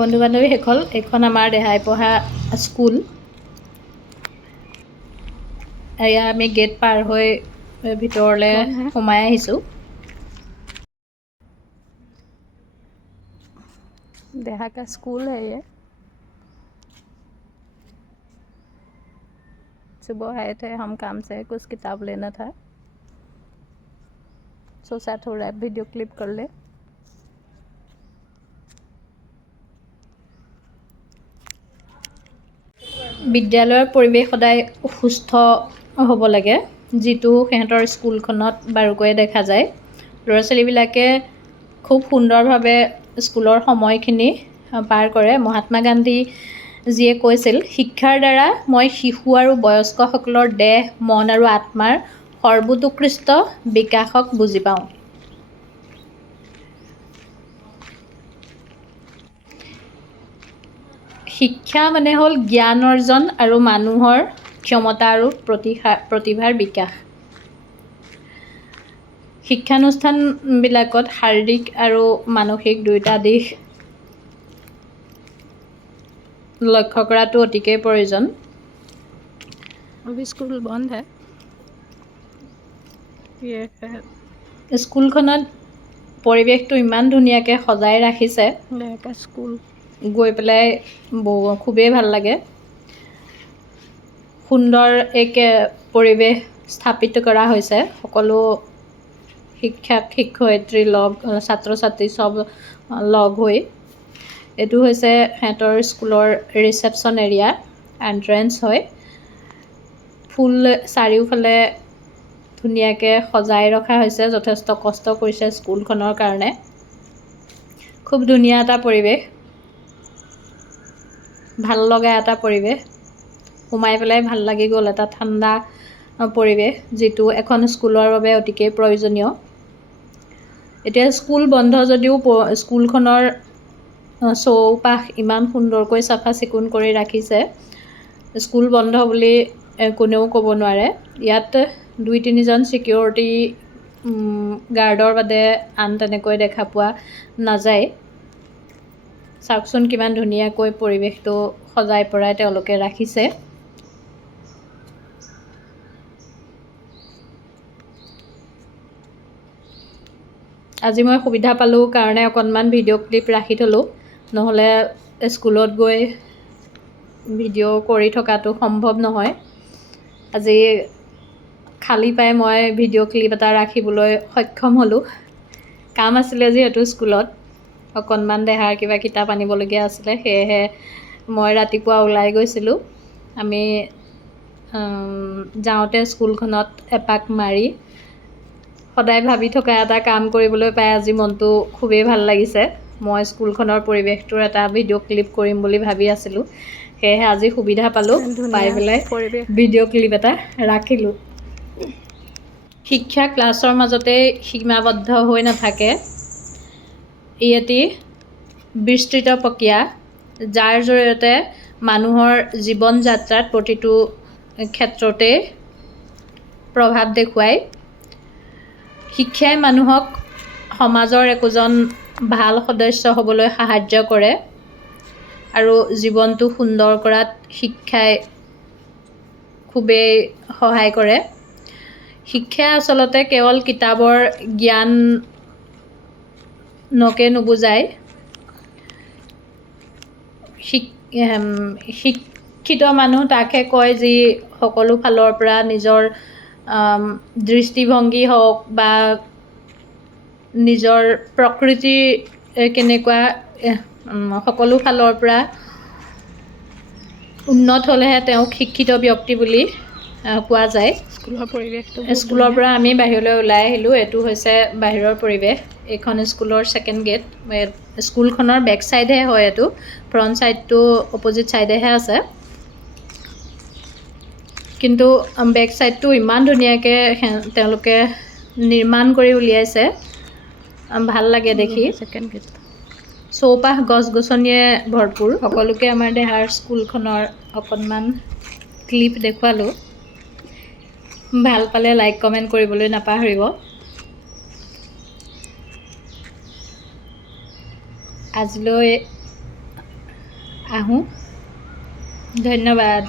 বন্ধু বান্ধৱী শেষ হ'ল। এইখন আমাৰ দেহাই পঢ়া স্কুল। এয়া আমি গেট পাৰ হৈ ভিতৰলৈ সোমাই আহিছোঁ। देहा का स्कूल है ये। सुबह आए थे हम काम से, कुछ किताब लेना था, सोचा थोड़ा वीडियो क्लिप कर ले। বিদ্যালয়ৰ পৰিৱেশ সদায় সুস্থ হ'ব লাগে, যিটো সিহঁতৰ স্কুলখনত বাৰুকৈয়ে দেখা যায়। ল'ৰা ছোৱালীবিলাকে খুব সুন্দৰভাৱে স্কুলৰ সময়খিনি পাৰ কৰে। মহাত্মা গান্ধীজীয়ে কৈছিল, শিক্ষাৰ দ্বাৰা মই শিশু আৰু বয়স্কসকলৰ দেহ, মন আৰু আত্মাৰ সৰ্বোৎকৃষ্ট বিকাশক বুজি পাওঁ। শিক্ষা মানে হ'ল জ্ঞান অৰ্জন আৰু মানুহৰ ক্ষমতা আৰু প্ৰতিভাৰ বিকাশ। শিক্ষানুষ্ঠানবিলাকত শাৰীৰিক আৰু মানসিক দুয়োটা দিশ লক্ষ্য কৰাটো অতিকৈ প্ৰয়োজন। স্কুল বন্ধ है। স্কুলখনত পৰিৱেশটো ইমান ধুনীয়াকৈ সজাই ৰাখিছে, স্কুল গৈ পেলাই খুবেই ভাল লাগে। সুন্দৰ এক পৰিৱেশ স্থাপিত কৰা হৈছে। সকলো শিক্ষক শিক্ষয়িত্ৰী ছাত্ৰ ছাত্ৰী চব লগ হৈ। এইটো হৈছে সিহঁতৰ স্কুলৰ ৰিচেপশ্যন এৰিয়া, এণ্ট্ৰেঞ্চ হয়। ফুল চাৰিওফালে ধুনীয়াকৈ সজাই ৰখা হৈছে, যথেষ্ট কষ্ট কৰিছে স্কুলখনৰ কাৰণে। খুব ধুনীয়া এটা পৰিৱেশ, ভাল লগা এটা পৰিৱেশ। সোমাই পেলাই ভাল লাগি গ'ল। এটা ঠাণ্ডা পৰিৱেশ, যিটো এখন স্কুলৰ বাবে অতিকৈ প্ৰয়োজনীয়। এতিয়া স্কুল বন্ধ যদিও স্কুলখনৰ চৌপাশ ইমান সুন্দৰকৈ চাফা চিকুণ কৰি ৰাখিছে। স্কুল বন্ধ বুলি কোনেও ক'ব নোৱাৰে। ইয়াত 2-3জন ছিকিউৰিটি গাৰ্ডৰ বাদে আন তেনেকৈ দেখা পোৱা নাযায়। চাওকচোন কিমান ধুনীয়াকৈ পৰিৱেশটো সজাই পৰাই তেওঁলোকে ৰাখিছে। আজি মই সুবিধা পালোঁ কাৰণে অকণমান ভিডিঅ' ক্লিপ ৰাখি থ'লোঁ, নহ'লে স্কুলত গৈ ভিডিঅ' কৰি থকাটো সম্ভৱ নহয়। আজি খালী পাই মই ভিডিঅ' ক্লিপ এটা ৰাখিবলৈ সক্ষম হ'লোঁ। কাম আছিলে যিহেতু স্কুলত, অকণমান দেহাৰ কিবা কিতাপ আনিবলগীয়া আছিলে, সেয়েহে মই ৰাতিপুৱা ওলাই গৈছিলোঁ। আমি যাওঁতে স্কুলখনত এপাক মাৰি সদায় ভাবি থকা এটা কাম কৰিবলৈ পাই আজি মনটো খুবেই ভাল লাগিছে। মই স্কুলখনৰ পৰিৱেশটোৰ এটা ভিডিঅ' ক্লিপ কৰিম বুলি ভাবি আছিলোঁ, সেয়েহে আজি সুবিধা পালোঁ, পাই পেলাই ভিডিঅ' ক্লিপ এটা ৰাখিলোঁ। শিক্ষা ক্লাছৰ মাজতেই সীমাবদ্ধ হৈ নাথাকে। ই এটি বিস্তৃত প্ৰক্ৰিয়া, যাৰ জৰিয়তে মানুহৰ জীৱন যাত্ৰাত প্ৰতিটো ক্ষেত্ৰতে প্ৰভাৱ দেখুৱায়। শিক্ষাই মানুহক সমাজৰ একোজন ভাল সদস্য হ'বলৈ সাহায্য কৰে আৰু জীৱনটো সুন্দৰ কৰাত শিক্ষাই খুবেই সহায় কৰে। শিক্ষা আচলতে কেৱল কিতাপৰ জ্ঞানকে নুবুজায়। শিক্ষিত মানুহ তাকহে কয় যি সকলো ফালৰ পৰা নিজৰ দৃষ্টিভংগী হওক বা নিজৰ প্ৰকৃতি কেনেকুৱা, সকলো ফালৰ পৰা উন্নত হ'লেহে তেওঁক শিক্ষিত ব্যক্তি বুলি কোৱা যায়। স্কুলৰ পৰা আমি বাহিৰলৈ ওলাই আহিলোঁ। এইটো হৈছে বাহিৰৰ পৰিৱেশ। এইখন স্কুলৰ ছেকেণ্ড গেট। স্কুলখনৰ বেক চাইডহে হয় এইটো, ফ্ৰণ্ট চাইডটো অপজিট চাইডেহে আছে। কিন্তু বেক চাইডটো ইমান ধুনীয়াকৈ তেওঁলোকে নিৰ্মাণ কৰি উলিয়াইছে, ভাল লাগে দেখি। চৌপাশ গছ গছনিয়ে ভৰপূৰ। সকলোকে আমাৰ দেহাৰ স্কুলখনৰ অকণমান ক্লিপ দেখুৱালোঁ। ভাল পালে লাইক কমেণ্ট কৰিবলৈ নাপাহৰিব। আজিলৈ আহোঁ। ধন্যবাদ।